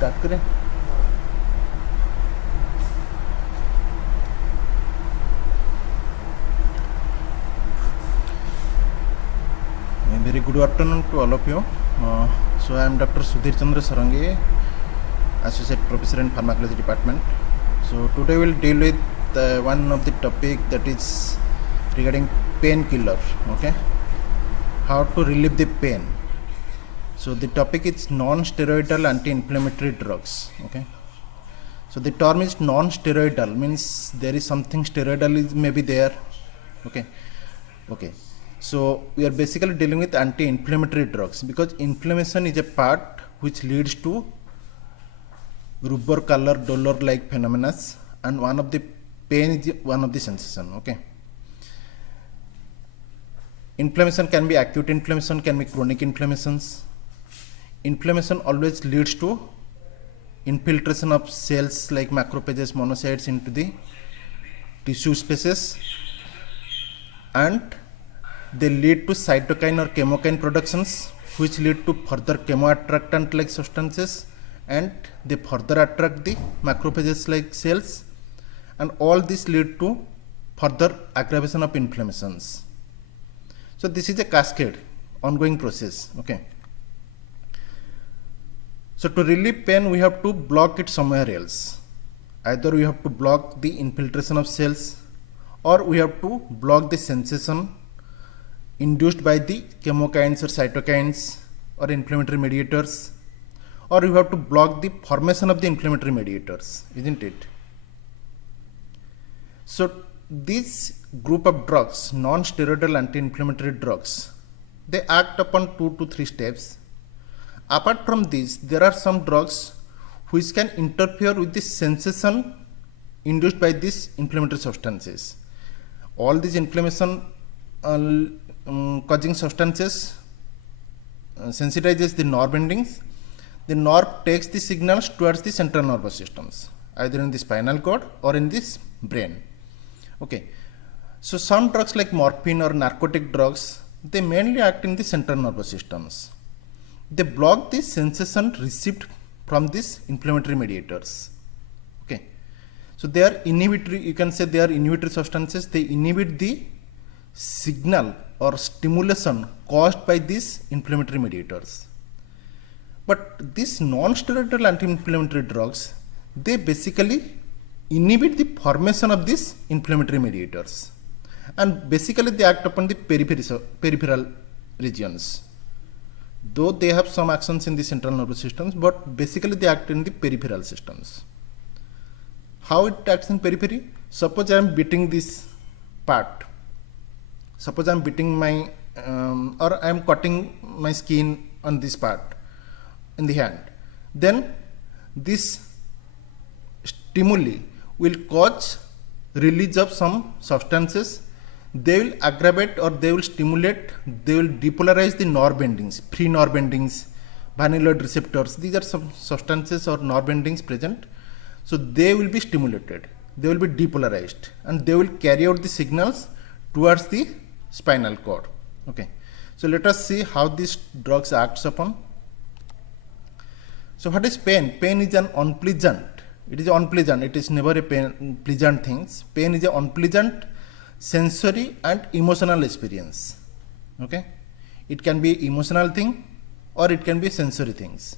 Start करें। Very good afternoon to all of you. So I am Dr. Sudhir Chandra Sarangi, Associate Professor in Pharmacology Department. So today we will deal with one of the topic that is regarding painkiller. Okay, how to relieve the pain. So the topic is non-steroidal anti-inflammatory drugs. Okay, so the term is non-steroidal, means there is something steroidal is maybe there. Okay. So we are basically dealing with anti-inflammatory drugs because inflammation is a part which leads to rubber color dolor like phenomena, and one of the pain is one of the sensation. Okay, inflammation can be acute inflammation, can be chronic inflammations. Inflammation always leads to infiltration of cells like macrophages, monocytes into the tissue spaces, and they lead to cytokine or chemokine productions, which lead to further chemoattractant like substances, and they further attract the macrophages like cells, and all this lead to further aggravation of inflammations. So this is a cascade, ongoing process. Okay. So to relieve pain, we have to block it somewhere else. Either we have to block the infiltration of cells, or we have to block the sensation induced by the chemokines or cytokines or inflammatory mediators, or you have to block the formation of the inflammatory mediators, isn't it? So this group of drugs, non-steroidal anti-inflammatory drugs, they act upon 2 to 3 steps. Apart from this, there are some drugs which can interfere with the sensation induced by these inflammatory substances. All these inflammation causing substances sensitizes the nerve endings. The nerve takes the signals towards the central nervous systems, either in the spinal cord or in this brain. Okay, so some drugs like morphine or narcotic drugs, they mainly act in the central nervous systems. They block the sensation received from these inflammatory mediators. Okay, so they are inhibitory, you can say they are inhibitory substances. They inhibit the signal or stimulation caused by these inflammatory mediators. But these non-steroidal anti-inflammatory drugs, they basically inhibit the formation of these inflammatory mediators, and basically they act upon the peripheral regions. Though they have some actions in the central nervous systems, but basically they act in the peripheral systems. How it acts in periphery? Suppose I am beating this part. Suppose I am beating my or I am cutting my skin on this part in the hand. Then this stimuli will cause release of some substances. They will aggravate or they will stimulate, they will depolarize the nerve endings, free nerve endings, vanilloid receptors. These are some substances or nerve endings present. So they will be stimulated, they will be depolarized, and they will carry out the signals towards the spinal cord. Okay, so let us see how these drugs acts upon. So what is pain? Pain is an unpleasant. It is unpleasant. It is never a pleasant thing. Pain is an unpleasant sensory and emotional experience. Okay, it can be emotional thing or it can be sensory things.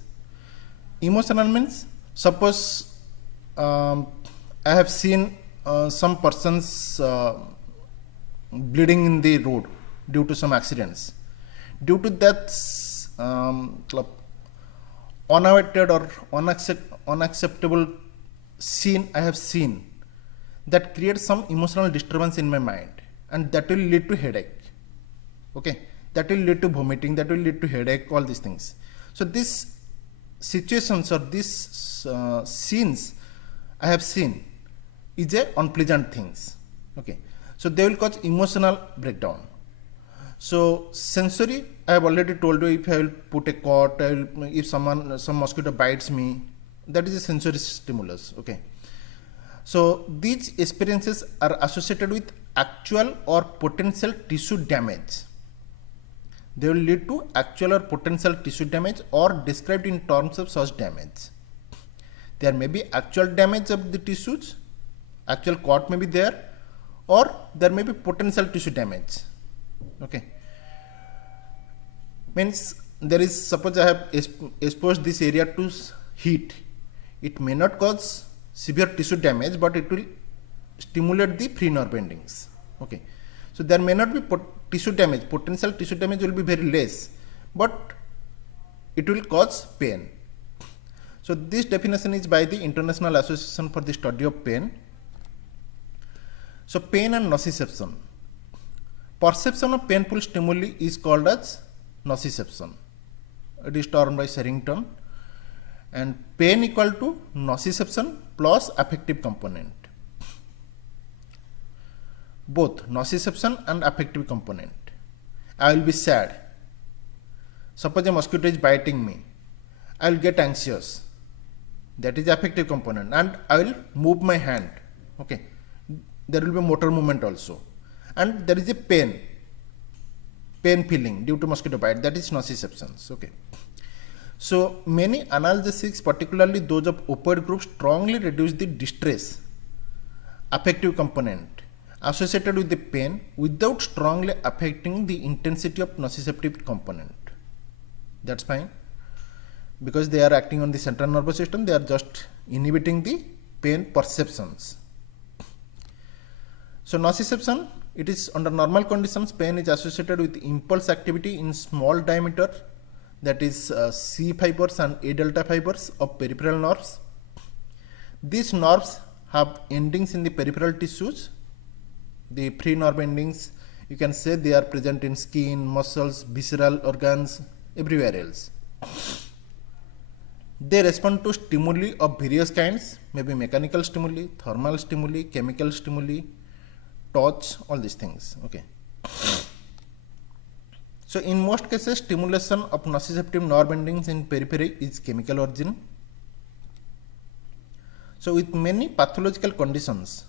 Emotional means, suppose I have seen some persons bleeding in the road due to some accidents. Due to that unawaited or unacceptable scene I have seen, that creates some emotional disturbance in my mind, and that will lead to headache. Okay, that will lead to vomiting, that will lead to headache, all these things. So these situations or these scenes I have seen is a unpleasant things. Okay, so they will cause emotional breakdown. So sensory, I have already told you, if I will put a cut, if some mosquito bites me, that is a sensory stimulus. Okay, so these experiences are associated with actual or potential tissue damage. They will lead to actual or potential tissue damage or described in terms of such damage. there may be actual damage of the tissues, actual clot may be there, or there may be potential tissue damage. Okay, means there is, suppose I have exposed this area to heat, it may not cause severe tissue damage, but it will stimulate the free nerve endings. Okay, so there may not be tissue damage, potential tissue damage will be very less, but it will cause pain. So this definition is by the International Association for the Study of Pain. So pain and nociception. Perception of painful stimuli is called as nociception. It is termed by Sherrington. And pain equal to nociception plus affective component. Both nociception and affective component. I will be sad. Suppose a mosquito is biting me. I will get anxious. That is affective component. And I will move my hand. Okay. There will be motor movement also. And there is a pain feeling due to mosquito bite. That is nociception. Okay. So many analgesics, particularly those of opioid group, strongly reduce the distress affective component associated with the pain without strongly affecting the intensity of nociceptive component. That's fine, because they are acting on the central nervous system, they are just inhibiting the pain perceptions. So nociception, it is under normal conditions, pain is associated with impulse activity in small diameter, that is C fibers and A delta fibers of peripheral nerves. These nerves have endings in the peripheral tissues. The free nerve endings, you can say they are present in skin, muscles, visceral organs, everywhere else. They respond to stimuli of various kinds, maybe mechanical stimuli, thermal stimuli, chemical stimuli, touch, all these things. Okay. So in most cases, stimulation of nociceptive nerve endings in periphery is chemical origin. So with many pathological conditions,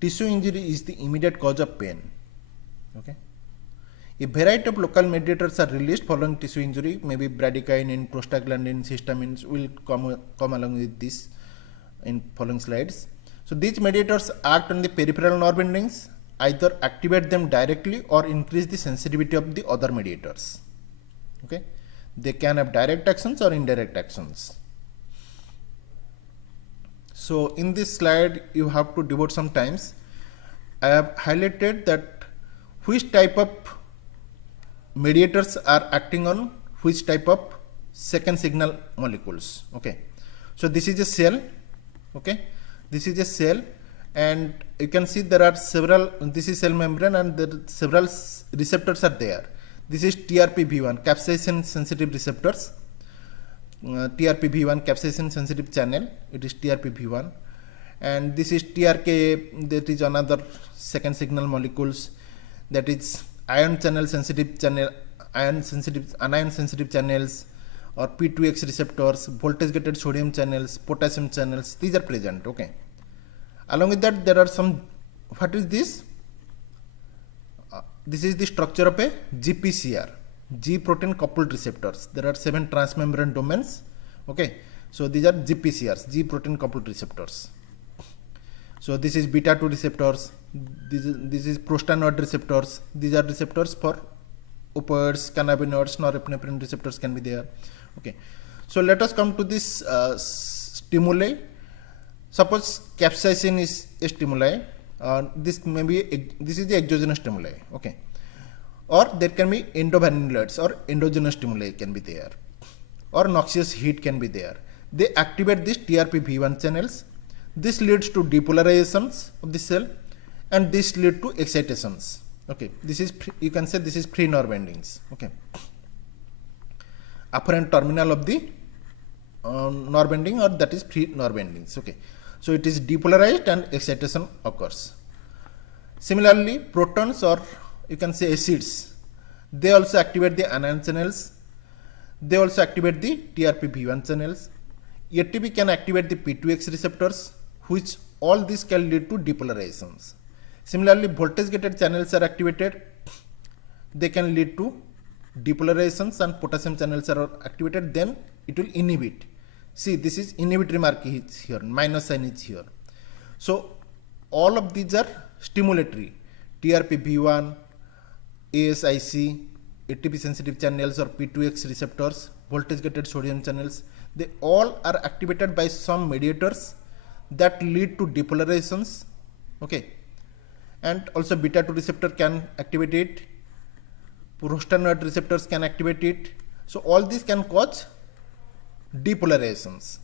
tissue injury is the immediate cause of pain. Okay. A variety of local mediators are released following tissue injury, maybe bradykinin, prostaglandin, histamines. Will come along with this in following slides. So these mediators act on the peripheral nerve endings, either activate them directly or increase the sensitivity of the other mediators. Okay, they can have direct actions or indirect actions. So in this slide, you have to devote some times. I have highlighted that which type of mediators are acting on which type of second signal molecules. Okay, so this is a cell. Okay, this is a cell, and you can see there are several, this is cell membrane, and there several receptors are there. This is TRPV1, capsaicin sensitive receptors. TRPV1 capsaicin sensitive channel, it is TRPV1, and this is TRK, that is another second signal molecules, that is ion channel sensitive channel, anion sensitive channels, or P2X receptors, voltage gated sodium channels, potassium channels, these are present. Okay. Along with that, there are some, what is this? This is the structure of a GPCR, G protein coupled receptors. There are 7 transmembrane domains. Okay, so these are GPCRs, G protein coupled receptors. So this is beta 2 receptors. This is prostanoid receptors. These are receptors for opioids, cannabinoids, norepinephrine receptors can be there. Okay, so let us come to this stimuli. Suppose capsaicin is a stimuli. This is the exogenous stimuli. Okay, or there can be endovanilloids or endogenous stimuli can be there, or noxious heat can be there. They activate these TRPV1 channels. This leads to depolarizations of the cell, and this lead to excitations. Okay, this is, you can say this is free nerve endings. Okay, afferent terminal of the nerve ending, or that is free nerve endings. Okay, so it is depolarized and excitation occurs. Similarly, protons, or you can say acids, they also activate the anion channels. They also activate the TRPV1 channels. ATP can activate the P2X receptors, which all these can lead to depolarizations. Similarly, voltage gated channels are activated. They can lead to depolarizations, and potassium channels are activated, then it will inhibit See, this is inhibitory mark is here, minus sign is here. So all of these are stimulatory. TRPV1, ASIC, ATP sensitive channels or P2X receptors, voltage gated sodium channels, they all are activated by some mediators that lead to depolarizations. Okay, and also beta 2 receptor can activate it, prostanoid receptors can activate it. So all these can cause depolarizations.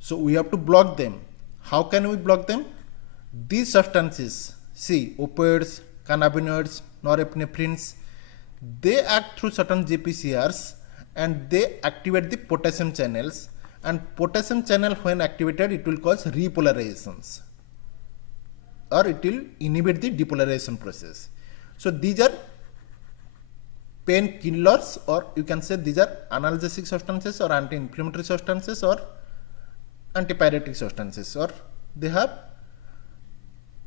So we have to block them. How can we block them? These substances, see, opioids, cannabinoids, norepinephrines, they act through certain GPCRs and they activate the potassium channels, and potassium channel when activated it will cause repolarizations or it will inhibit the depolarization process. So these are pain killers, or you can say these are analgesic substances or anti-inflammatory substances or antipyretic substances, or they have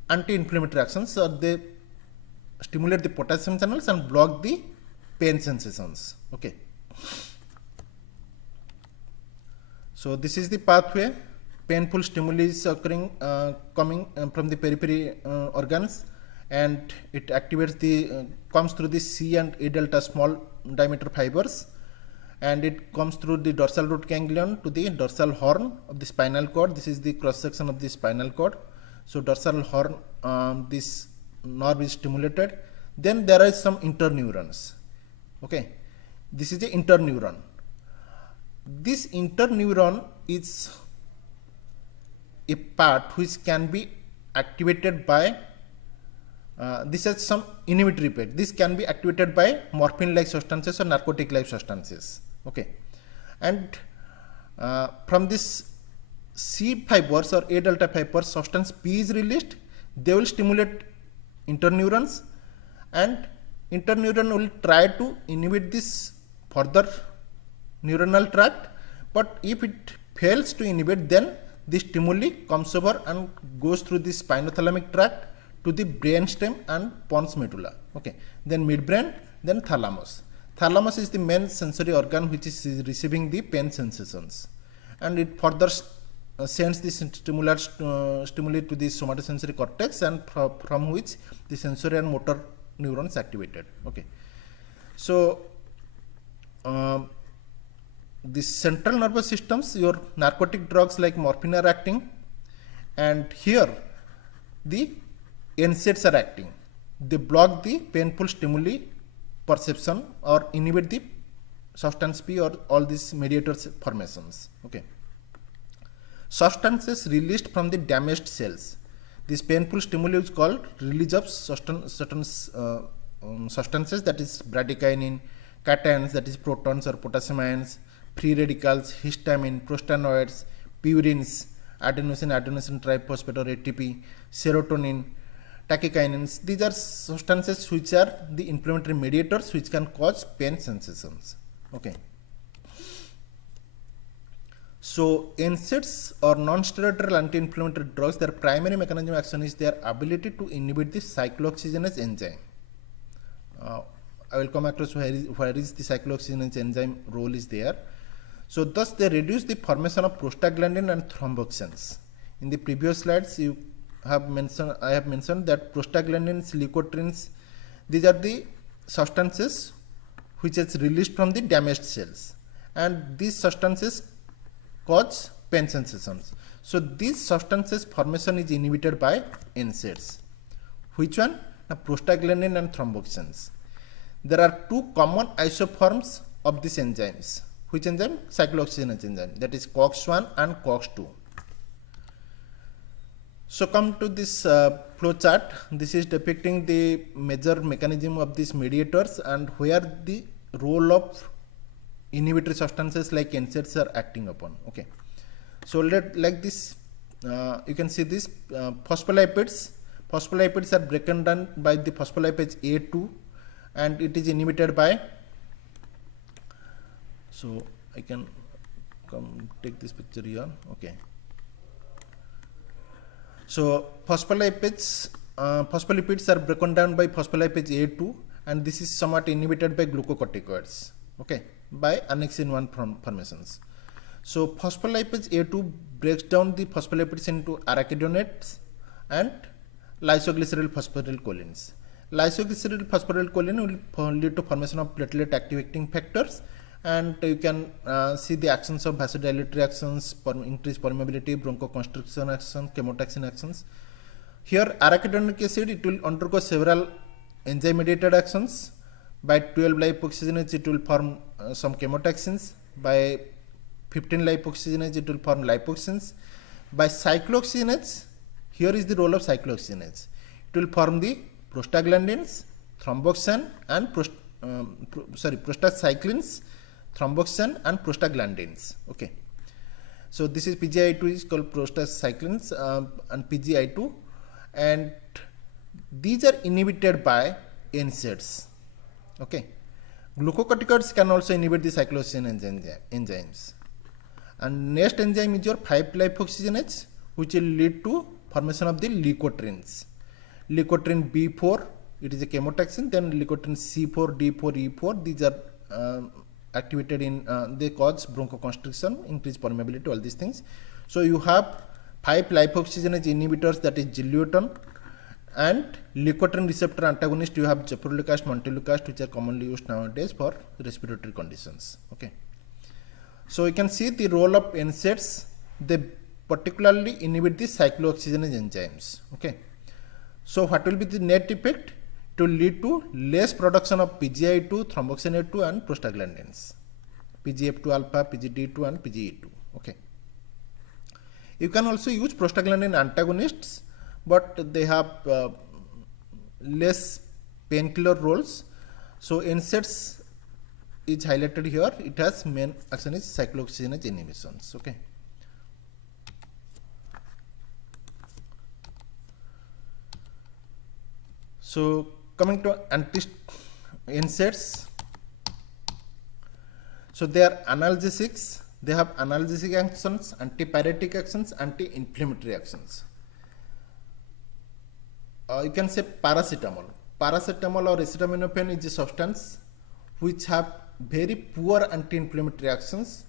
anti-inflammatory actions, or they stimulate the potassium channels and block the pain sensations. Okay. So this is the pathway. Painful stimuli is occurring, coming from the periphery organs, and it activates the comes through the C and A delta small diameter fibers, and it comes through the dorsal root ganglion to the dorsal horn of the spinal cord. This is the cross section of the spinal cord. So dorsal horn, this nerve is stimulated. Then there are some interneurons. Okay, this is the interneuron. This interneuron is a part which can be activated by this has some inhibitory effect. This can be activated by morphine-like substances or narcotic-like substances. Okay, and from this C fibers or A delta fibers, substance P is released. They will stimulate interneurons, and interneuron will try to inhibit this further neuronal tract. But if it fails to inhibit, then the stimuli comes over and goes through the spinothalamic tract to the brain stem and pons medulla. Okay, then midbrain, then thalamus. Thalamus is the main sensory organ which is receiving the pain sensations, and it further sends the stimuli to the somatosensory cortex, and from which the sensory and motor neurons activated. Okay, so the central nervous systems, your narcotic drugs like morphine are acting, and here the NSAIDs are acting. They block the painful stimuli perception or inhibit the substance P or all these mediators formations. Okay, substances released from the damaged cells. This painful stimuli is called release of certain substances, that is bradykinin, cations, that is protons or potassium ions, free radicals, histamine, prostanoids, purines, adenosine triphosphate or ATP, serotonin, tachykinins. These are substances which are the inflammatory mediators which can cause pain sensations. Okay. So NSAIDs or non-steroidal anti-inflammatory drugs, their primary mechanism of action is their ability to inhibit the cyclooxygenase enzyme. I will come across where is the cyclooxygenase enzyme role is there. So thus they reduce the formation of prostaglandin and thromboxanes. In the previous slides I have mentioned that prostaglandins, leukotrienes, these are the substances which is released from the damaged cells, and these substances cause pain sensations. So these substances formation is inhibited by NSAIDs. Which one? Now, prostaglandin and thromboxanes. There are two common isoforms of these enzymes. Which enzyme? Cyclooxygenase enzyme, that is COX-1 and COX-2. So come to this flow chart. This is depicting the major mechanism of these mediators and where the role of inhibitory substances like NSAIDs are acting upon. Okay, so like this, you can see this phospholipids. Phospholipids are broken down by the phospholipase A2, and it is inhibited by. So I can come take this picture here. Okay. So phospholipids are broken down by phospholipase A2, and this is somewhat inhibited by glucocorticoids. Okay, by annexin 1 formations. So phospholipase A2 breaks down the phospholipids into arachidonates and lysoglyceryl phosphatidylcholines. Lysoglyceryl phosphatidylcholine will lead to formation of platelet activating factors, and you can see the actions of vasodilatory actions, increased permeability, bronchoconstriction actions, chemotaxin actions. Here arachidonic acid, it will undergo several enzyme mediated actions. By 12 lipoxygenase it will form some chemotaxins. By 15 lipoxygenase it will form lipoxins. By cyclooxygenase, here is the role of cyclooxygenase. It will form the prostaglandins, thromboxane and prostacyclins, thromboxane and prostaglandins. Okay. So this is PGI2 is called prostacyclins and PGI2, and these are inhibited by NSAIDs. Okay. Glucocorticoids can also inhibit the cyclooxygenase enzymes. And next enzyme is your 5-lipoxygenase, which will lead to formation of the leukotrienes. Leukotriene B4, it is a chemotaxin, then leukotriene C4, D4, E4, these are activated in, they cause bronchoconstriction, increased permeability, all these things. So you have 5-lipoxygenase inhibitors, that is Giluton, and leukotriene receptor antagonist, you have Cepurolicast, Montelukast, which are commonly used nowadays for respiratory conditions. Okay. So you can see the role of NSAIDs, they particularly inhibit the cyclooxygenase enzymes. Okay. So what will be the net effect? It will lead to less production of PGI2, thromboxane A2 and prostaglandins, PGF2 alpha, PGD2 and PGE2. Okay. You can also use prostaglandin antagonists, but they have less painkiller roles. So NSAIDs is highlighted here. It has main action is cyclooxygenase inhibitions. Okay. So coming to NSAIDs, so they are analgesics. They have analgesic actions, antipyretic actions, anti-inflammatory actions. You can say paracetamol. Paracetamol or acetaminophen is a substance which have very poor anti-inflammatory actions.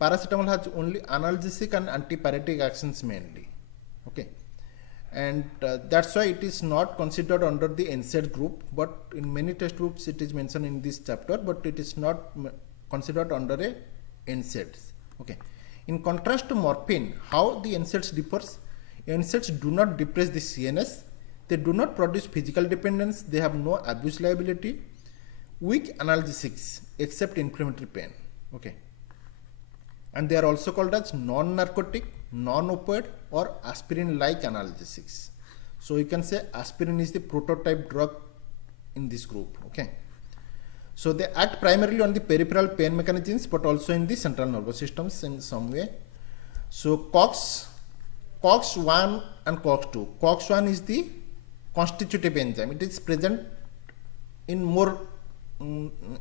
Paracetamol has only analgesic and antipyretic actions mainly. Okay. And that's why it is not considered under the NSAID group, but in many textbooks it is mentioned in this chapter, but it is not considered under a NSAIDs. Okay. In contrast to morphine, how the NSAIDs differs? NSAIDs do not depress the CNS, they do not produce physical dependence, they have no abuse liability, weak analgesics except inflammatory pain. Okay. And they are also called as non-narcotic, non-opioid or aspirin-like analgesics. So you can say aspirin is the prototype drug in this group. Okay. So they act primarily on the peripheral pain mechanisms, but also in the central nervous systems in some way. So COX1 and COX2. COX1 is the constitutive enzyme. It is present in more,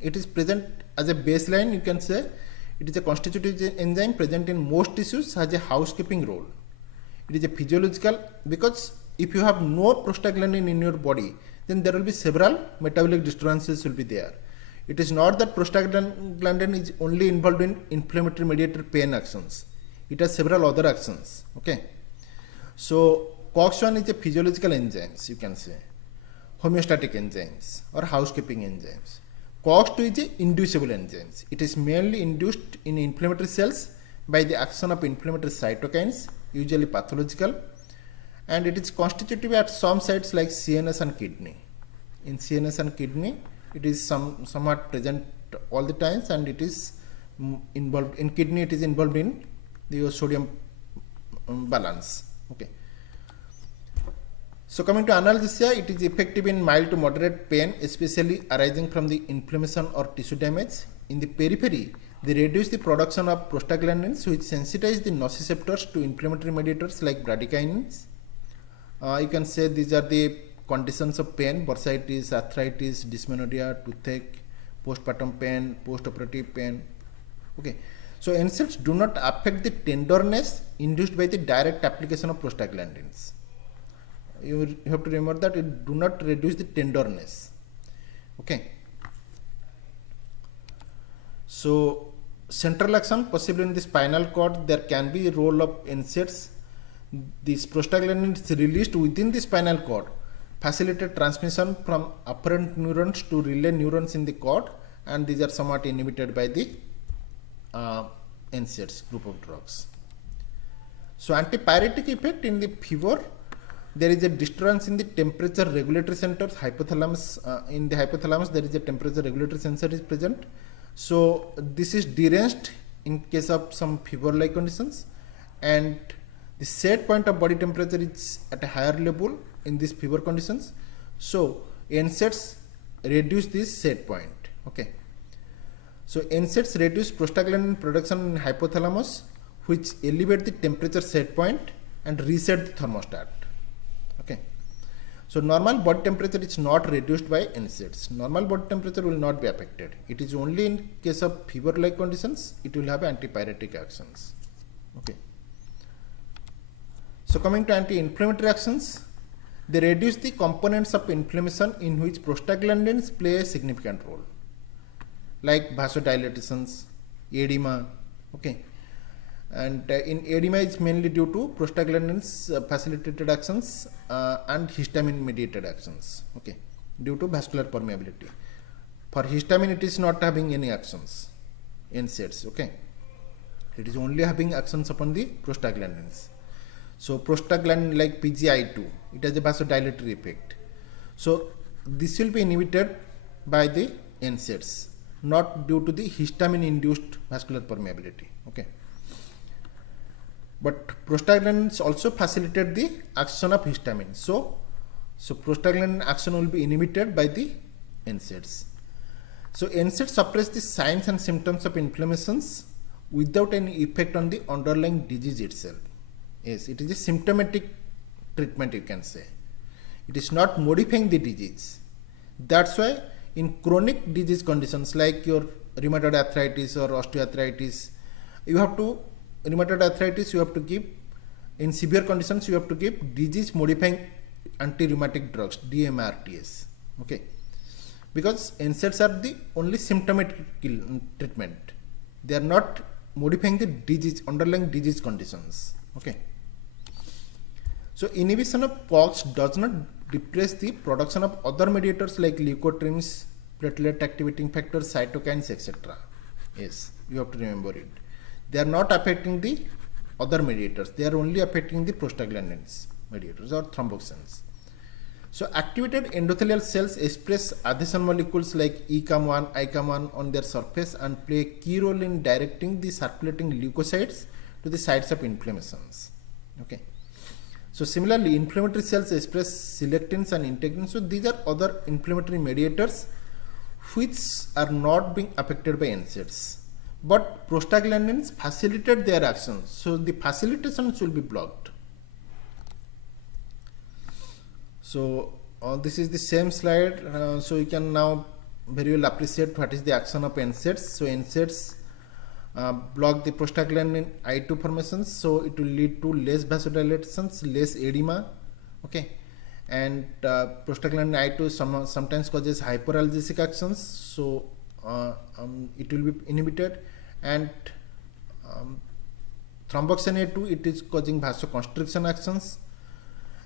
it is present as a baseline, you can say. It is a constitutive enzyme present in most tissues, has a housekeeping role. It is a physiological, because if you have no prostaglandin in your body, then there will be several metabolic disturbances will be there. It is not that prostaglandin is only involved in inflammatory mediated pain actions. It has several other actions. Okay. So COX1 is a physiological enzymes, you can say, homeostatic enzymes or housekeeping enzymes. COX2 is a inducible enzymes. It is mainly induced in inflammatory cells by the action of inflammatory cytokines, usually pathological, and it is constitutive at some sites like CNS and kidney. In CNS and kidney, it is somewhat present all the times, and it is involved in kidney. It is involved in the sodium balance. Okay. So coming to analgesia, it is effective in mild to moderate pain, especially arising from the inflammation or tissue damage. In the periphery, they reduce the production of prostaglandins, which sensitize the nociceptors to inflammatory mediators like bradykinin. You can say these are the conditions of pain: bursitis, arthritis, dysmenorrhea, toothache, postpartum pain, postoperative pain. Okay. So NSAIDs do not affect the tenderness induced by the direct application of prostaglandins. You have to remember that it do not reduce the tenderness. Okay. So central action, possibly in the spinal cord, there can be a role of NSAIDs. These prostaglandins released within the spinal cord facilitate transmission from afferent neurons to relay neurons in the cord, and these are somewhat inhibited by the NSAIDs group of drugs. So antipyretic effect in the fever, there is a disturbance in the temperature regulatory centers, hypothalamus. In the hypothalamus, there is a temperature regulatory sensor is present. So this is deranged in case of some fever-like conditions, and the set point of body temperature is at a higher level in these fever conditions. So NSAIDs reduce this set point. Okay. So NSAIDs reduce prostaglandin production in hypothalamus, which elevate the temperature set point and reset the thermostat. Okay. So normal body temperature is not reduced by NSAIDs. Normal body temperature will not be affected. It is only in case of fever-like conditions it will have antipyretic actions. Okay. So coming to anti-inflammatory actions, they reduce the components of inflammation in which prostaglandins play a significant role, like vasodilatations, edema. Okay. And in edema is mainly due to prostaglandins facilitated actions and histamine mediated actions, okay, due to vascular permeability. For histamine it is not having any actions, NSAIDs, okay, it is only having actions upon the prostaglandins. So prostaglandin like PGI2, it has a vasodilatory effect. So this will be inhibited by the NSAIDs, not due to the histamine induced vascular permeability, okay. But prostaglandins also facilitate the action of histamine. So prostaglandin action will be inhibited by the NSAIDs. So NSAIDs suppress the signs and symptoms of inflammations without any effect on the underlying disease itself. Yes, it is a symptomatic treatment, you can say. It is not modifying the disease. That's why in chronic disease conditions like your rheumatoid arthritis or osteoarthritis, you have to give, in severe conditions, you have to give disease modifying anti-rheumatic drugs, DMARTs. Okay. Because NSAIDs are the only symptomatic treatment. They are not modifying the disease, underlying disease conditions. Okay. So inhibition of COX does not depress the production of other mediators like leukotrienes, platelet activating factors, cytokines, etc. Yes, you have to remember it. They are not affecting the other mediators. They are only affecting the prostaglandins mediators or thromboxanes. So activated endothelial cells express adhesion molecules like ECAM1, ICAM1 on their surface and play a key role in directing the circulating leukocytes to the sites of inflammations. Okay. So similarly, inflammatory cells express selectins and integrins. So these are other inflammatory mediators which are not being affected by NSAIDs. But prostaglandins facilitate their actions, so the facilitations will be blocked. So this is the same slide, so you can now very well appreciate what is the action of NSAIDs. So NSAIDs block the prostaglandin I2 formations, so it will lead to less vasodilatations, less edema, okay, and prostaglandin I2 sometimes causes hyperalgesic actions, so it will be inhibited, and thromboxane A2, it is causing vasoconstriction actions,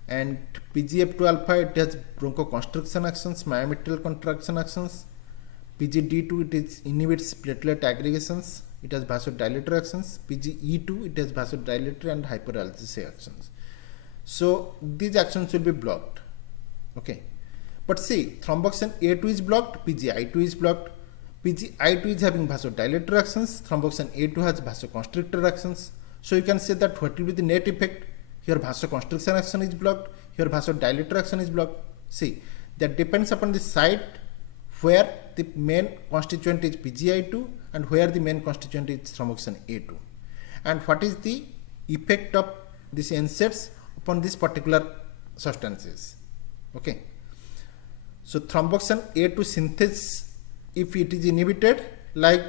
and PGF2 alpha, it has bronchoconstriction actions, myometrial contraction actions. PGD2, it inhibits platelet aggregations, it has vasodilator actions. PGE2, it has vasodilator and hyperalgesia actions. So these actions will be blocked. Okay. But see, thromboxane A2 is blocked, PGI2 is blocked. PGI2 is having vasodilator actions, thromboxane A2 has vasoconstrictor actions. So you can say that what will be the net effect? Here vasoconstriction action is blocked, here vasodilator action is blocked. See, that depends upon the site where the main constituent is PGI2 and where the main constituent is thromboxane A2. And what is the effect of these NSAIDs upon these particular substances. Okay. So thromboxane A2 synthase, if it is inhibited, like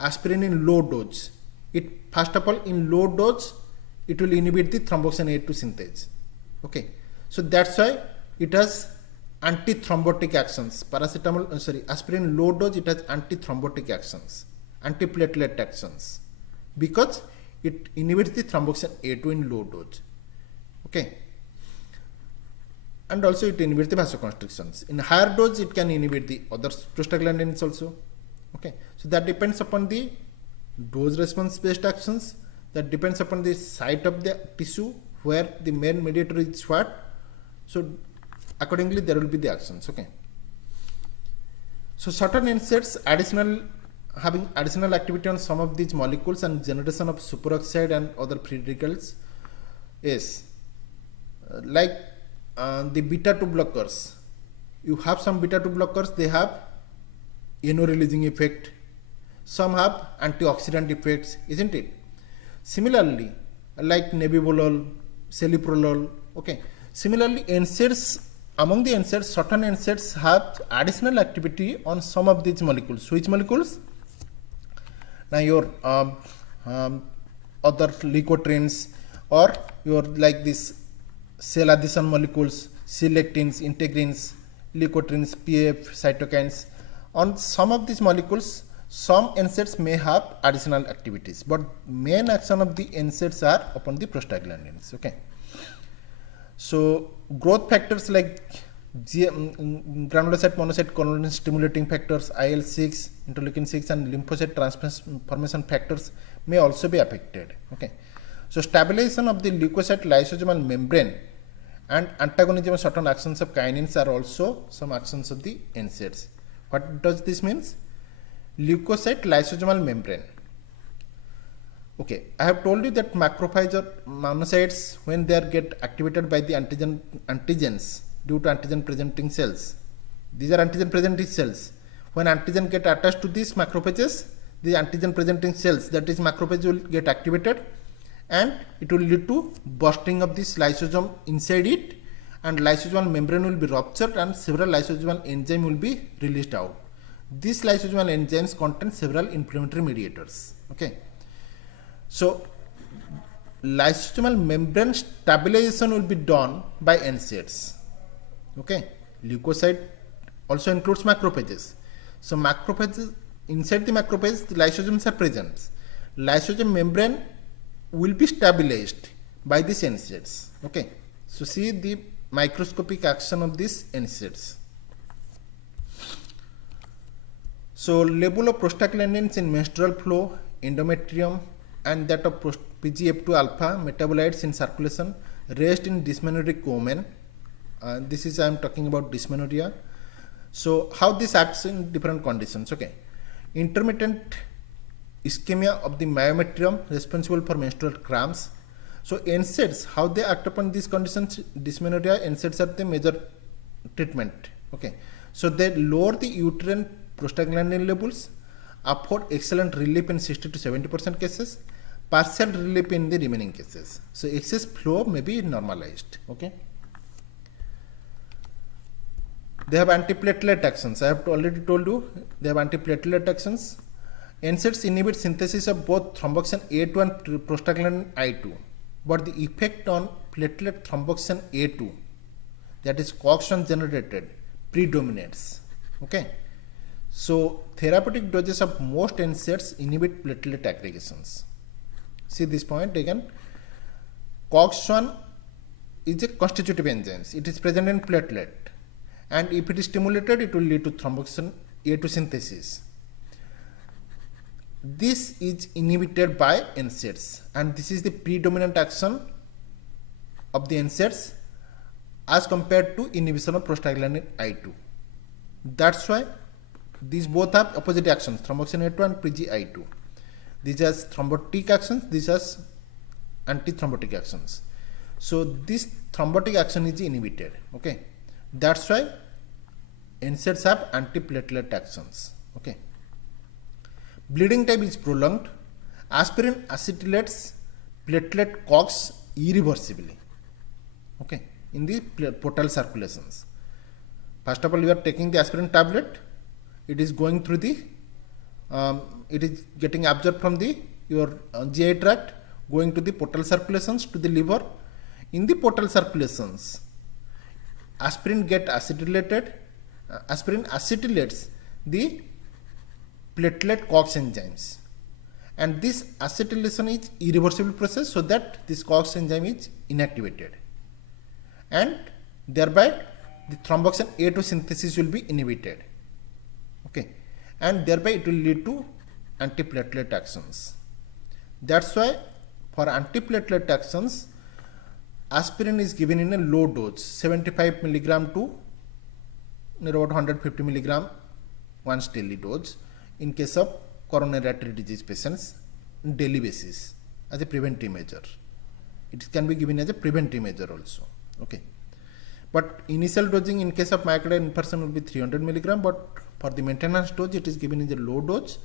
aspirin in low dose, it first of all in low dose it will inhibit the thromboxane A2 synthase. Okay. So that's why it has antithrombotic actions. Aspirin low dose, it has antithrombotic actions. antiplatelet actions because it inhibits the thromboxane A2 in low dose. Okay. And also it inhibits the vasoconstrictions. In higher dose, it can inhibit the other prostaglandins also. Okay. So that depends upon the dose response based actions. That depends upon the site of the tissue where the main mediator is what. So accordingly, there will be the actions. Okay. So certain NSAIDs having additional activity on some of these molecules and generation of superoxide and other free radicals is like the beta 2 blockers. You have some beta 2 blockers, they have NO releasing effect. Some have antioxidant effects, isn't it? Similarly, like nebivolol, celiprolol. Okay. Similarly, NSAIDs, among the NSAIDs, certain NSAIDs have additional activity on some of these molecules. Which molecules? Now your other leukotrienes or your like this cell adhesion molecules, selectins, integrins, leukotrienes, PF, cytokines. On some of these molecules, some NSAIDs may have additional activities, but main action of the NSAIDs are upon the prostaglandins. Okay. So growth factors like granulocyte, monocyte, colony stimulating factors, IL-6, interleukin 6 and lymphocyte transformation factors may also be affected. Okay. So stabilization of the leukocyte lysosomal membrane and antagonism of certain actions of kinins are also some actions of the NSAIDs. What does this mean? Leukocyte lysosomal membrane. Okay, I have told you that macrophages or monocytes, when they get activated by the antigens due to antigen presenting cells, these are antigen presenting cells. When antigen get attached to these macrophages, the antigen presenting cells, that is macrophage, will get activated and it will lead to bursting of this lysosome inside it, and lysosomal membrane will be ruptured and several lysosomal enzymes will be released out. These lysosomal enzymes contain several inflammatory mediators. Okay. So lysosomal membrane stabilization will be done by NSAIDs. Okay. Leukocyte also includes macrophages. So macrophages, inside the macrophage, the lysosomes are present. Lysosome membrane will be stabilized by these NSAIDs. Okay. So see the microscopic action of these NSAIDs. So level of prostaglandins in menstrual flow, endometrium, and that of PGF2 alpha metabolites in circulation raised in dysmenoric women. This is I am talking about dysmenorrhea. So how this acts in different conditions. Okay, intermittent ischemia of the myometrium responsible for menstrual cramps. So NSAIDs, how they act upon these conditions, dysmenorrhea, NSAIDs are the major treatment. Okay, so they lower the uterine prostaglandin levels, afford excellent relief in 60 to 70% cases, partial relief in the remaining cases. So excess flow may be normalized. Okay. They have antiplatelet actions. I have already told you they have antiplatelet actions. NSAIDs inhibit synthesis of both thromboxane A2 and prostaglandin I2, but the effect on platelet thromboxane A2, that is COX-1 generated, predominates. Okay. So therapeutic doses of most NSAIDs inhibit platelet aggregations. See this point again. COX-1 is a constitutive enzyme. It is present in platelet, and if it is stimulated, it will lead to thromboxane A2 synthesis. This is inhibited by NSAIDs, and this is the predominant action of the NSAIDs as compared to inhibition of prostaglandin I2. That's why these both have opposite actions, thromboxane A2 and PGI2. These are thrombotic actions, these are antithrombotic actions. So this thrombotic action is inhibited. Okay, that's why NSAIDs have antiplatelet actions. Okay, bleeding time is prolonged. Aspirin acetylates platelet COX irreversibly. Okay, in the portal circulations. First of all, you are taking the aspirin tablet. It is going through the, it is getting absorbed from the your GI tract, going to the portal circulations to the liver. In the portal circulations, aspirin get acetylated. Aspirin acetylates the platelet COX enzymes. And this acetylation is irreversible process, so that this COX enzyme is inactivated. And thereby the thromboxane A2 synthesis will be inhibited. Okay. And thereby it will lead to antiplatelet actions. That's why for antiplatelet actions, aspirin is given in a low dose, 75 milligram to near about 150 milligram once daily dose in case of coronary artery disease patients on daily basis as a preventive measure. It can be given as a preventive measure also. Okay. But initial dosing in case of myocardial infarction will be 300 milligram, but for the maintenance dose it is given in a low dose,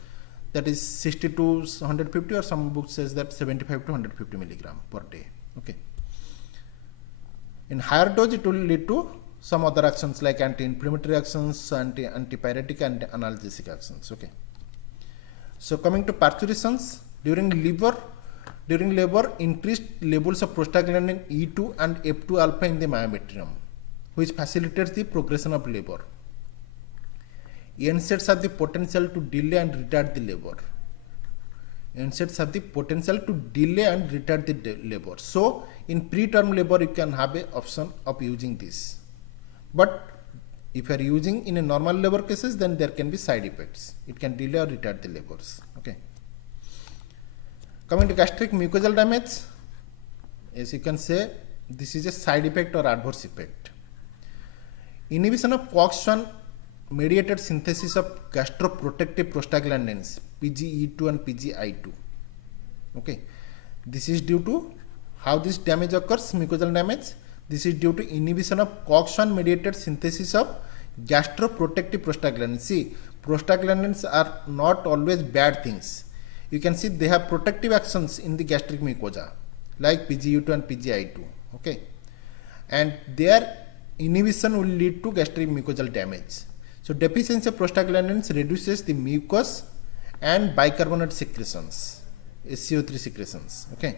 that is 60 to 150, or some books says that 75 to 150 milligram per day. Okay. In higher dose it will lead to some other actions like anti-inflammatory actions, antipyretic and analgesic actions. Okay. So coming to parturitions, during labor, increased levels of prostaglandin E2 and F2 alpha in the myometrium, which facilitates the progression of labor. NSAIDs have the potential to delay and retard the labor. NSAIDs have the potential to delay and retard the labor. So in preterm labor you can have an option of using this. But if you are using in a normal labor cases, then there can be side effects. It can delay or retard the labors. Okay. Coming to gastric mucosal damage, as you can say, this is a side effect or adverse effect. Inhibition of COX-1 mediated synthesis of gastroprotective prostaglandins PGE2 and PGI2. Okay, this is due to how this damage occurs, mucosal damage. This is due to inhibition of COX-1 mediated synthesis of gastroprotective prostaglandins. See, prostaglandins are not always bad things. You can see they have protective actions in the gastric mucosa like PGU2 and PGI2. Okay, and their inhibition will lead to gastric mucosal damage. So deficiency of prostaglandins reduces the mucus and bicarbonate secretions, SCO3 secretions. Okay,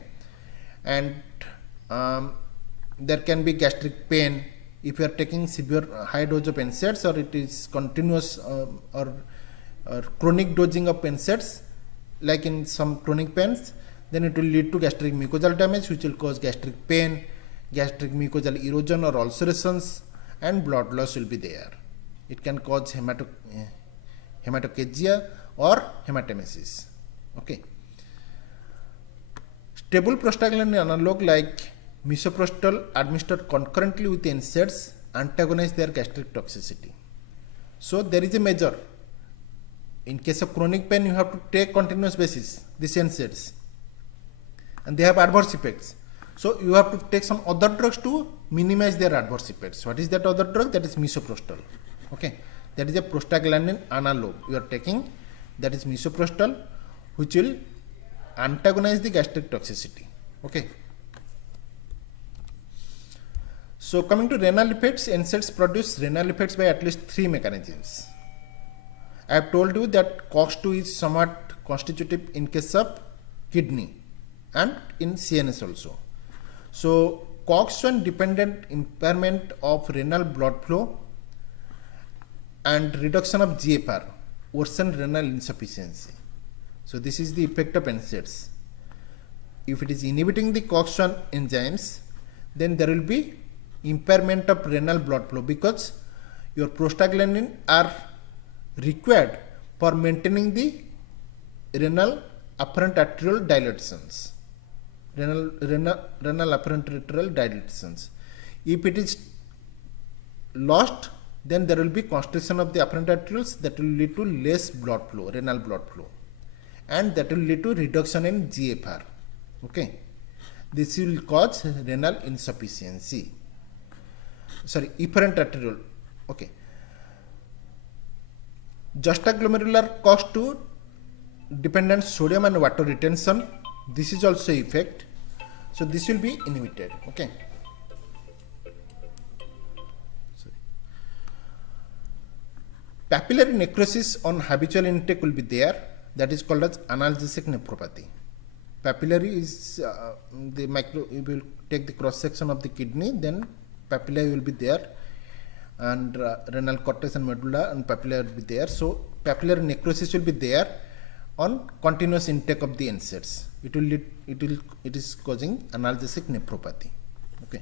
and there can be gastric pain if you are taking severe high dose of NSAIDs, or it is continuous or chronic dosing of NSAIDs, like in some chronic pains, then it will lead to gastric mucosal damage, which will cause gastric pain, gastric mucosal erosion or ulcerations, and blood loss will be there. It can cause hematochezia or hematemesis. Okay. Stable prostaglandin analog like misoprostol administered concurrently with NSAIDs antagonize their gastric toxicity. So there is a measure. In case of chronic pain, you have to take continuous basis these NSAIDs, and they have adverse effects. So you have to take some other drugs to minimize their adverse effects. What is that other drug? That is misoprostol. Okay, that is a prostaglandin analog you are taking, that is misoprostol, which will antagonize the gastric toxicity. Okay. So coming to renal effects, NSAIDs produce renal effects by at least 3 mechanisms. I have told you that COX-2 is somewhat constitutive in case of kidney and in CNS also. So COX-1 dependent impairment of renal blood flow and reduction of GFR worsen renal insufficiency. So this is the effect of NSAIDs. If it is inhibiting the COX-1 enzymes, then there will be impairment of renal blood flow, because your prostaglandin are required for maintaining the renal afferent arterial dilatations. Renal afferent arterial dilatations. If it is lost, then there will be constriction of the afferent arterioles, that will lead to less blood flow, renal blood flow, and that will lead to reduction in GFR. Okay, this will cause renal insufficiency. Sorry, efferent arteriole. Okay, juxtaglomerular COX-2 dependent sodium and water retention. This is also effect. So this will be inhibited. Okay. Papillary necrosis on habitual intake will be there. That is called as analgesic nephropathy. Papillary is the micro. You will take the cross section of the kidney, then papilla will be there, and renal cortex and medulla and papilla will be there. So papillary necrosis will be there on continuous intake of the NSAIDs. It is causing analgesic nephropathy. Okay.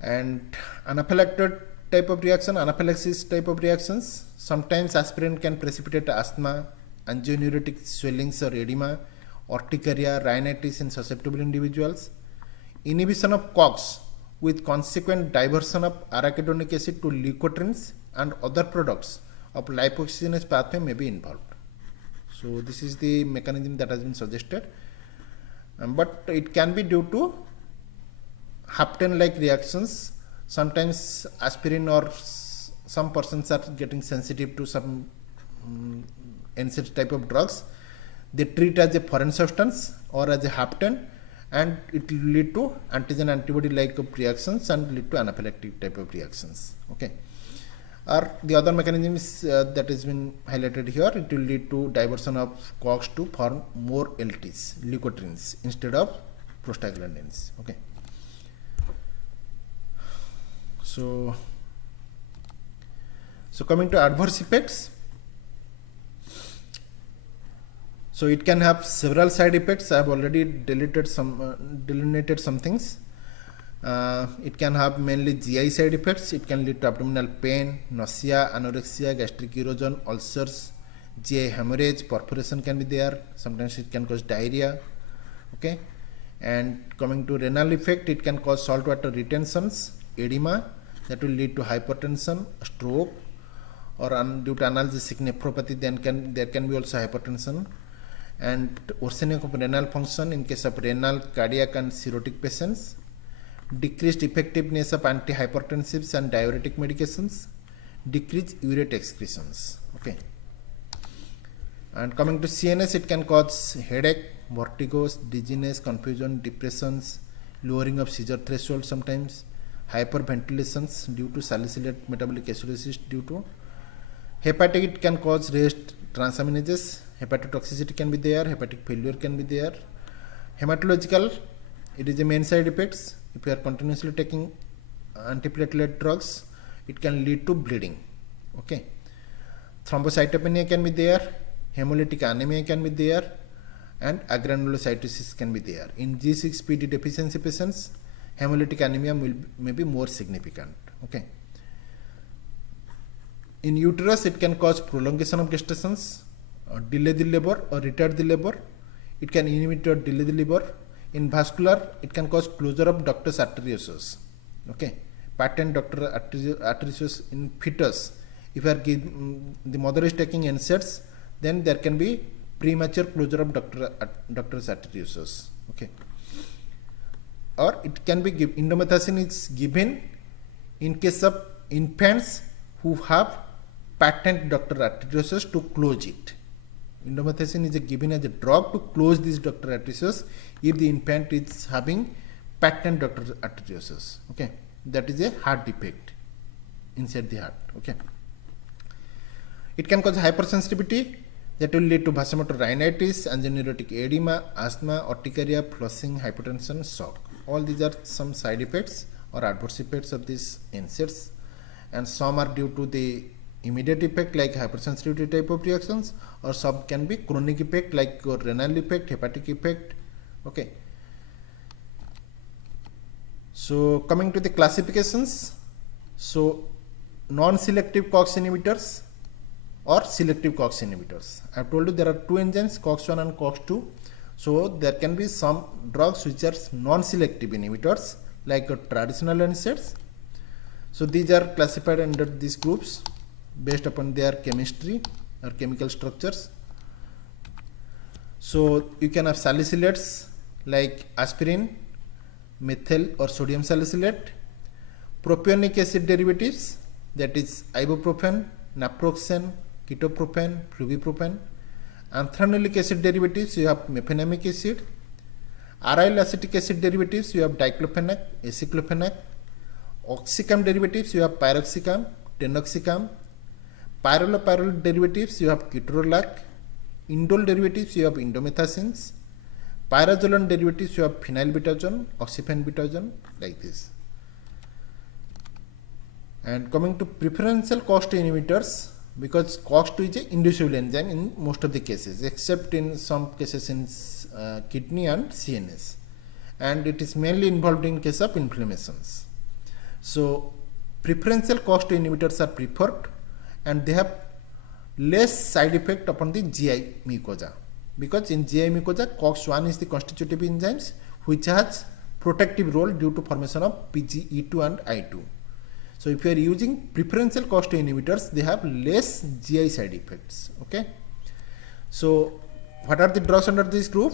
And anaphylactic type of reaction, anaphylaxis type of reactions. Sometimes aspirin can precipitate asthma, angioneurotic swellings or edema, urticaria, rhinitis in susceptible individuals. Inhibition of COX with consequent diversion of arachidonic acid to leukotrienes and other products of lipoxygenase pathway may be involved. So this is the mechanism that has been suggested, but it can be due to hapten-like reactions. Sometimes aspirin or some persons are getting sensitive to some NSAID type of drugs. They treat as a foreign substance or as a hapten, and it will lead to antigen antibody like reactions and lead to anaphylactic type of reactions. Okay. Or the other mechanism is that has been highlighted here. It will lead to diversion of COX to form more LTs, leukotrienes, instead of prostaglandins. Okay. So coming to adverse effects. So it can have several side effects. I have already delineated some things. It can have mainly GI side effects. It can lead to abdominal pain, nausea, anorexia, gastric erosion, ulcers, GI hemorrhage, perforation can be there. Sometimes it can cause diarrhea. Okay. And coming to renal effect, it can cause saltwater retentions, edema that will lead to hypertension, stroke, or due to analgesic nephropathy, then there can be also hypertension, and worsening of renal function in case of renal, cardiac and cirrhotic patients, decreased effectiveness of antihypertensives and diuretic medications, decreased urate excretions. Okay. And coming to CNS, it can cause headache, vertigo, dizziness, confusion, depressions, lowering of seizure threshold sometimes, hyperventilations due to salicylate metabolic acidosis due to hepatic. It can cause raised transaminases, hepatotoxicity can be there, hepatic failure can be there. Hematological, it is the main side effects. If you are continuously taking antiplatelet drugs, it can lead to bleeding. Okay. Thrombocytopenia can be there, hemolytic anemia can be there, and agranulocytosis can be there. In G6PD deficiency patients, hemolytic anemia may be more significant. Okay. In uterus, it can cause prolongation of gestations, delay the labor or retard the labor. It can inhibit or delay the labor. In vascular, it can cause closure of ductus arteriosus. Okay. Patent ductus arteriosus in fetus. If the mother is taking NSAIDs, then there can be premature closure of ductus arteriosus. Okay. Or it can be indomethacin is given in case of infants who have patent ductus arteriosus to close it. Indomethacin is given as a drug to close this ductus arteriosus if the infant is having patent ductus arteriosus. Okay, that is a heart defect inside the heart. Okay, it can cause hypersensitivity that will lead to vasomotor rhinitis, angioneurotic edema, asthma, urticaria, flushing, hypotension, shock. All these are some side effects or adverse effects of these NSAIDs, and some are due to the immediate effect like hypersensitivity type of reactions, or some can be chronic effect like renal effect, hepatic effect. Okay. So coming to the classifications, so non-selective COX inhibitors or selective COX inhibitors. I have told you there are two enzymes, COX1 and COX2. So there can be some drugs which are non-selective inhibitors like traditional NSAIDs. So these are classified under these groups based upon their chemistry or chemical structures. So you can have salicylates like aspirin, methyl or sodium salicylate, propionic acid derivatives, that is ibuprofen, naproxen, ketoprofen, fluviprophen. Anthranilic acid derivatives, you have mefenamic acid. Aryl acetic acid derivatives, you have diclofenac, aceclofenac. Oxycam derivatives, you have pyroxicam, tenoxicam. Pyrrolopyrrole derivatives, you have ketorolac. Indole derivatives, you have indomethacins. Pyrazolone derivatives, you have phenylbutazone, oxyphenbutazone, like this. And coming to preferential COX-2 inhibitors, because COX-2 is an inducible enzyme in most of the cases, except in some cases in kidney and CNS, and it is mainly involved in case of inflammations. So preferential COX-2 inhibitors are preferred, and they have less side effect upon the GI mucosa, because in GI mucosa COX-1 is the constitutive enzymes which has protective role due to formation of PGE2 and I2. So if you are using preferential COX-2 inhibitors, they have less GI side effects. Okay. So what are the drugs under this group?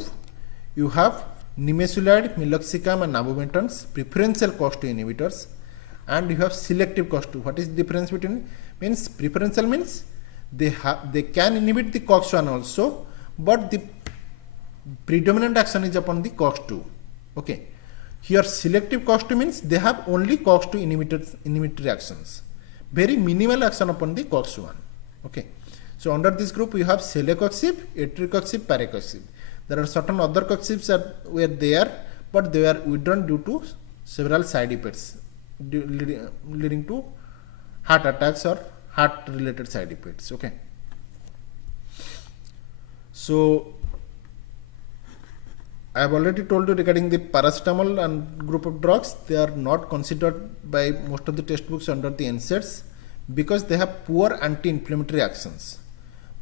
You have nimesulide, meloxicam and avometons, preferential COX-2 inhibitors, and you have selective COX-2. What is the difference between? Means preferential means they can inhibit the COX-1 also, but the predominant action is upon the COX-2. Okay. Here selective COX-2 means they have only COX-2 inhibitory actions, very minimal action upon the COX-1. Okay. So under this group we have celecoxib, etricoxib, parecoxib. There are certain other coxibs that were there, but they were withdrawn due to several side effects leading to heart attacks or heart related side effects. Okay. So I have already told you regarding the paracetamol and group of drugs. They are not considered by most of the textbooks under the NSAIDs because they have poor anti-inflammatory actions,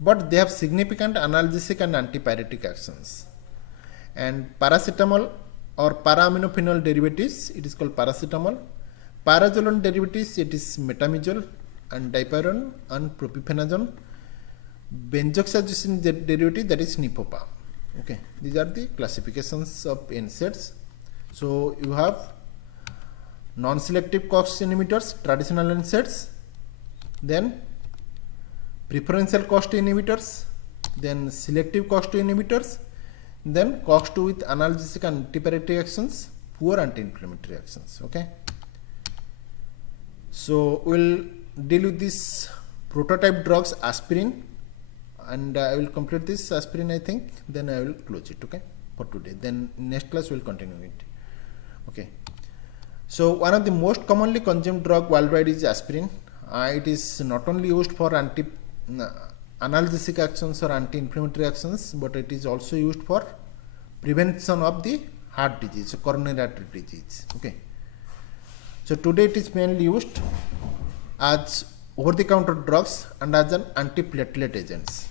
but they have significant analgesic and antipyretic actions. And paracetamol or para-aminophenol derivatives, it is called paracetamol. Parazolone derivatives, it is metamizole and dipyron and propionazole. Benzoxazosine derivative, that is nipopa. Okay, these are the classifications of NSAIDs. So you have non-selective COX inhibitors, traditional NSAIDs, then preferential COX-2 inhibitors, then selective COX-2 inhibitors, then COX-2 with analgesic and antipyretic actions, poor anti-inflammatory actions. Okay. So we'll deal with this prototype drugs, aspirin, and I will complete this aspirin, I think, then I will close it. Okay, for today. Then next class we will continue it. Okay. So one of the most commonly consumed drug worldwide is aspirin. It is not only used for analgesic actions or anti-inflammatory actions, but it is also used for prevention of the heart disease, coronary artery disease. Okay. So today it is mainly used as over-the-counter drugs and as an antiplatelet agents.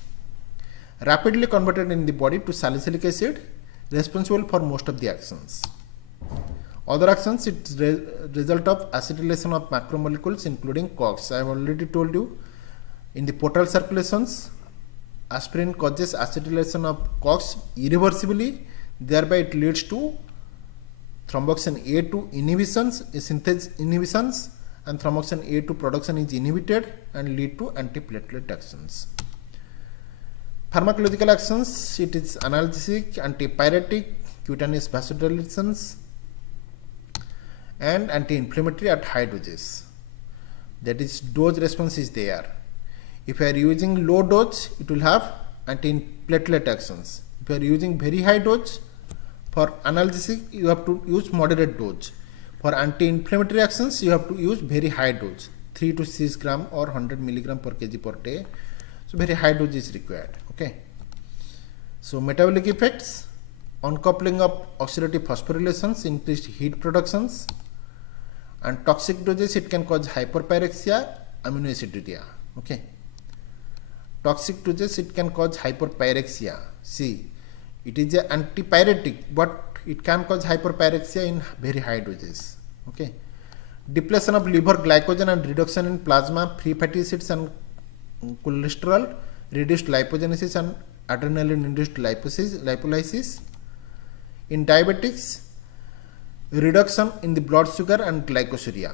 Rapidly converted in the body to salicylic acid, responsible for most of the actions. Other actions, it's result of acetylation of macromolecules including COX. I have already told you, in the portal circulations, aspirin causes acetylation of COX irreversibly, thereby it leads to thromboxane A2 inhibitions, synthase inhibitions, and thromboxane A2 production is inhibited and lead to antiplatelet actions. Pharmacological actions, it is analgesic, antipyretic, cutaneous vasodilatations, and anti-inflammatory at high doses. That is, dose response is there. If you are using low dose, it will have anti-platelet actions. If you are using very high dose, for analgesic, you have to use moderate dose. For anti-inflammatory actions, you have to use very high dose, 3 to 6 gram or 100 milligram per kg per day. So very high dose is required. Okay. So metabolic effects, uncoupling of oxidative phosphorylations, increased heat productions, and toxic doses, it can cause hyperpyrexia, aminoaciduria. Okay. Toxic doses, it can cause hyperpyrexia. See, it is an antipyretic, but it can cause hyperpyrexia in very high doses. Okay. Depletion of liver glycogen and reduction in plasma free fatty acids and cholesterol, reduced lipogenesis and adrenaline induced lipolysis. In diabetics, reduction in the blood sugar and glycosuria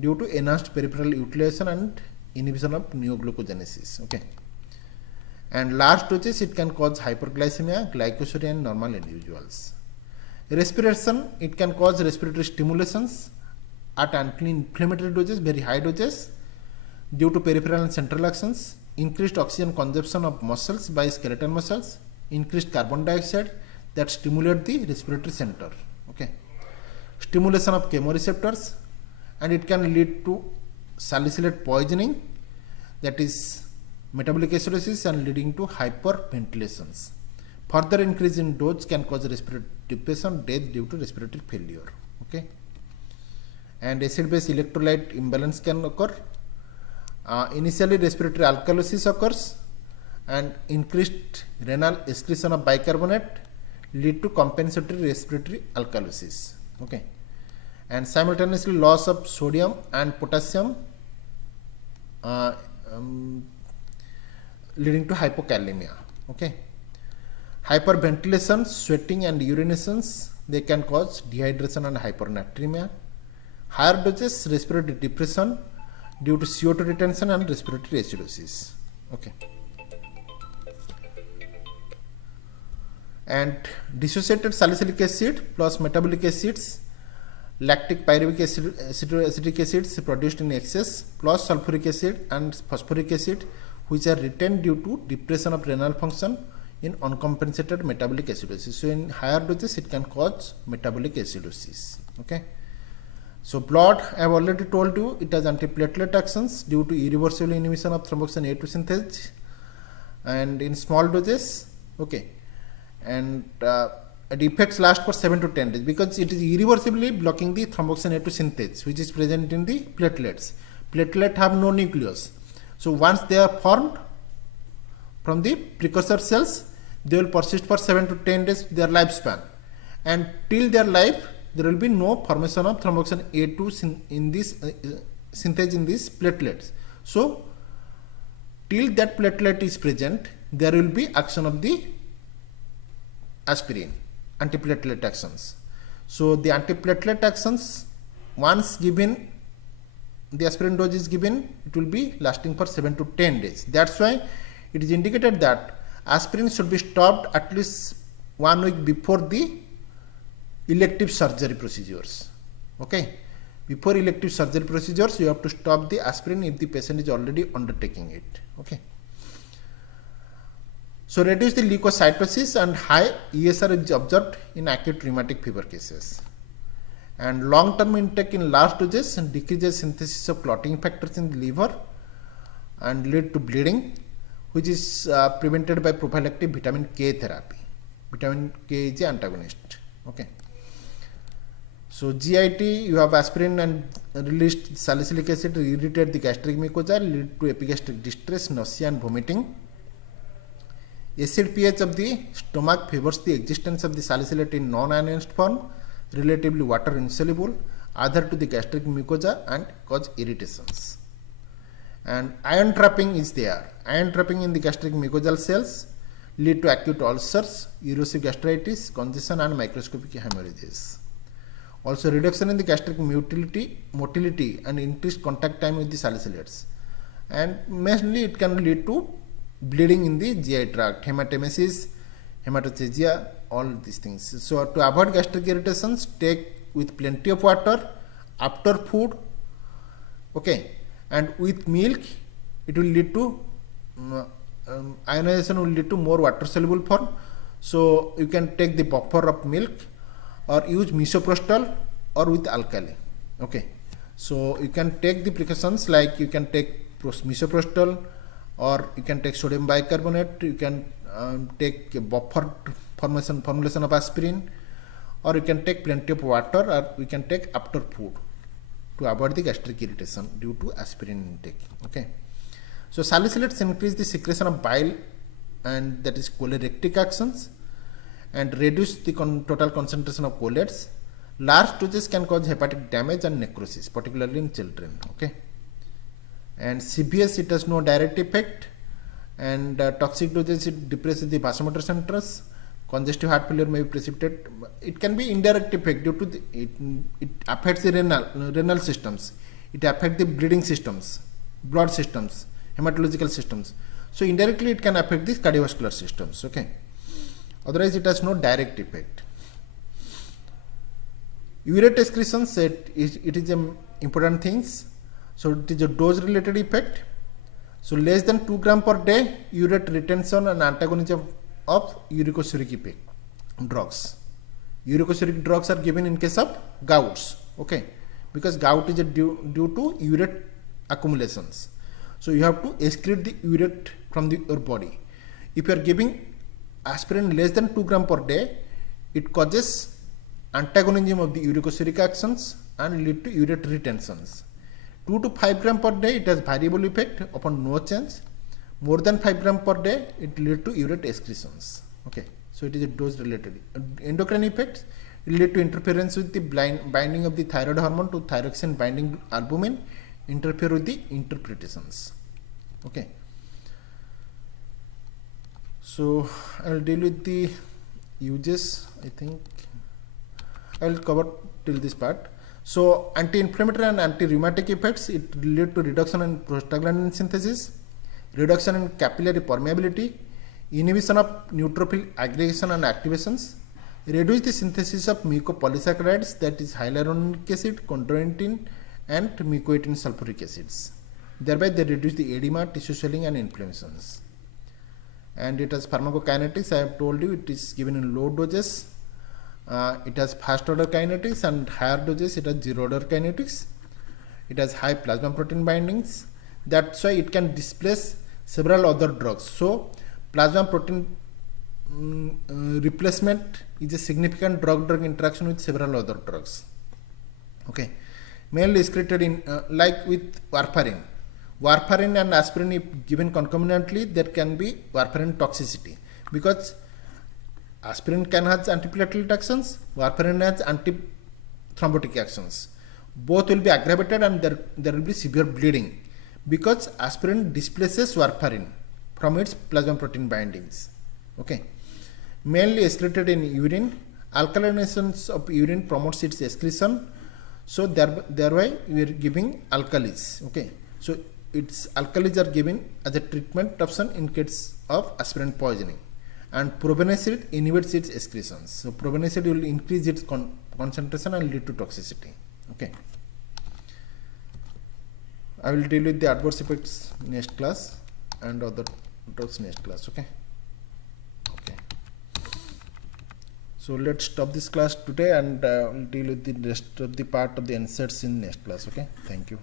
due to enhanced peripheral utilization and inhibition of neoglucogenesis. Okay. And large doses, it can cause hyperglycemia, glycosuria in normal individuals. Respiration, it can cause respiratory stimulations at anti-inflammatory doses, very high doses, due to peripheral and central actions, increased oxygen consumption of muscles by skeletal muscles, increased carbon dioxide that stimulate the respiratory center. Okay. Stimulation of chemoreceptors, and it can lead to salicylate poisoning, that is metabolic acidosis and leading to hyperventilations. Further increase in dose can cause respiratory depression, death due to respiratory failure. Okay, and acid-base electrolyte imbalance can occur. Initially, respiratory alkalosis occurs, and increased renal excretion of bicarbonate lead to compensatory respiratory alkalosis. Okay, and simultaneously loss of sodium and potassium leading to hypokalemia. Okay, hyperventilation, sweating and urinations, they can cause dehydration and hypernatremia. Higher doses, respiratory depression due to CO2 retention and respiratory acidosis. Okay, and dissociated salicylic acid plus metabolic acids, lactic pyruvic acid, acetic acids produced in excess, plus sulfuric acid and phosphoric acid, which are retained due to depression of renal function in uncompensated metabolic acidosis. So in higher doses it can cause metabolic acidosis. Okay, so blood, I have already told you, it has antiplatelet actions due to irreversible inhibition of thromboxane A2 synthase, and in small doses. Okay, and the effects last for 7 to 10 days because it is irreversibly blocking the thromboxane A2 synthase, which is present in the platelets. Platelets have no nucleus, so once they are formed from the precursor cells, they will persist for 7 to 10 days their lifespan, and till their life there will be no formation of thromboxane A2 in this synthase in these platelets. So till that platelet is present, there will be action of the aspirin, antiplatelet actions. So the antiplatelet actions, once given, the aspirin dose is given, it will be lasting for 7 to 10 days. That's why it is indicated that aspirin should be stopped at least 1 week before the elective surgery procedures. Okay, before elective surgery procedures you have to stop the aspirin if the patient is already undertaking it. Okay, so reduce the leukocytosis, and high ESR is observed in acute rheumatic fever cases. And long-term intake in large doses decreases synthesis of clotting factors in the liver and lead to bleeding, which is prevented by prophylactic vitamin K therapy. Vitamin K is the antagonist. Okay, so GIT, you have aspirin and released salicylic acid irritate the gastric mucosa, lead to epigastric distress, nausea and vomiting. Acid pH of the stomach favors the existence of the salicylate in non-ionized form, relatively water insoluble, adhere to the gastric mucosa and cause irritations. And ion trapping is there. Ion trapping in the gastric mucosal cells lead to acute ulcers, erosive gastritis, congestion and microscopic hemorrhages. Also reduction in the gastric motility and increased contact time with the salicylates. And mainly it can lead to bleeding in the GI tract, hematemesis, hematochezia, all these things. So to avoid gastric irritations, take with plenty of water after food. Okay, and with milk it will lead to ionization will lead to more water soluble form. So you can take the buffer of milk or use misoprostol or with alkali. Okay, so you can take the precautions like you can take misoprostol, or you can take sodium bicarbonate, you can take a buffer formulation of aspirin, or you can take plenty of water, or you can take after food to avoid the gastric irritation due to aspirin intake. Okay, so salicylates increase the secretion of bile, and that is cholerectic actions, and reduce the total concentration of cholates. Large doses can cause hepatic damage and necrosis, particularly in children. Okay, and CVS, it has no direct effect, and toxic doses, it depresses the vasomotor centers. Congestive heart failure may be precipitated. It can be indirect effect due to the, it affects the renal systems, it affects the bleeding systems, blood systems, hematological systems. So indirectly it can affect the cardiovascular systems. Okay, otherwise it has no direct effect. Urate excretions, it is important things. So it is a dose related effect. So less than 2 gram per day, urate retention and antagonism of uricosuric effect drugs. Uricosuric drugs are given in case of gouts. Okay, because gout is due to urate accumulations. So you have to excrete the urate from your body. If you are giving aspirin less than 2 gram per day, it causes antagonism of the uricosuric actions and lead to urate retentions. 2 to 5 gram per day, it has variable effect upon no change. More than 5 gram per day, it lead to urate excretions. Okay, so it is a dose related. Endocrine effects, it lead to interference with the binding of the thyroid hormone to thyroxine binding albumin, interfere with the interpretations. Okay, so I will deal with the uses. I think I will cover till this part. So anti-inflammatory and anti-rheumatic effects, it lead to reduction in prostaglandin synthesis, reduction in capillary permeability, inhibition of neutrophil aggregation and activations, reduce the synthesis of mucopolysaccharides, that is hyaluronic acid, chondroitin and mucoitin sulfuric acids. Thereby they reduce the edema, tissue swelling and inflammations. And it has pharmacokinetics. I have told you it is given in low doses. It has fast order kinetics, and higher doses it has zero order kinetics. It has high plasma protein bindings. That's why it can displace several other drugs. So plasma protein replacement is a significant drug-drug interaction with several other drugs. Okay, mainly excreted in like with warfarin. Warfarin and aspirin, if given concomitantly, there can be warfarin toxicity, because aspirin can have antiplatelet actions, warfarin has antithrombotic actions. Both will be aggravated and there will be severe bleeding, because aspirin displaces warfarin from its plasma protein bindings. Okay, mainly excreted in urine. Alkalinization of urine promotes its excretion, so thereby we are giving alkalis. Okay, so its alkalis are given as a treatment option in case of aspirin poisoning. And probenecid inhibits its excretions. So probenecid will increase its concentration and lead to toxicity. Okay, I will deal with the adverse effects next class and other drugs next class. Okay. So let's stop this class today, and we'll deal with the rest of the part of the inserts in next class. Okay, thank you.